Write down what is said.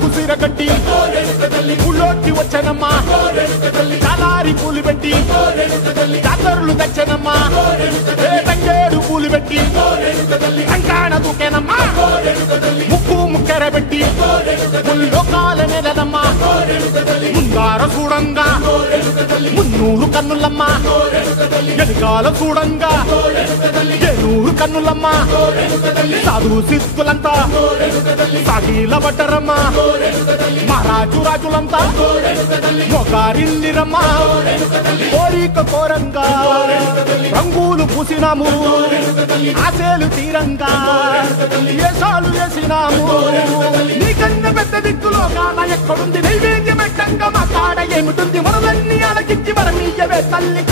కుసిరగట్టి ఊళ్ళోకి వచ్చనమ్మా చాలారి పూలు పెట్టి జాతరులు తెచ్చనమ్మా తంగేడు పూలు పెట్టి కంకాణ దూకేనమ్మా ముక్కు ముక్కెర పెట్టి ముల్లోకాల నెలనమ్మా ముందార చూడంగా మున్నూరు కన్నులమ్మా ఎనకాల చూడంగా ఏనూరు కన్నులమ్మా సాధు సిద్ధులంతా సాగిల పడ్డరమ్మా మహారాజు రాజులంతా మొగారిల్లిరమ్మా కోరిక కోరంగా రంగులు పూసినాము ఆశలు తీరంగా ఏసాలు వేసినాము నీకన్నా పెద్ద దిక్కులో కాన ఎక్కడుంది నైవేద్యం పెట్టంగా మా కాడ ఏమిటుంది మనలన్నీ అలకించి మరమీయవే తల్లి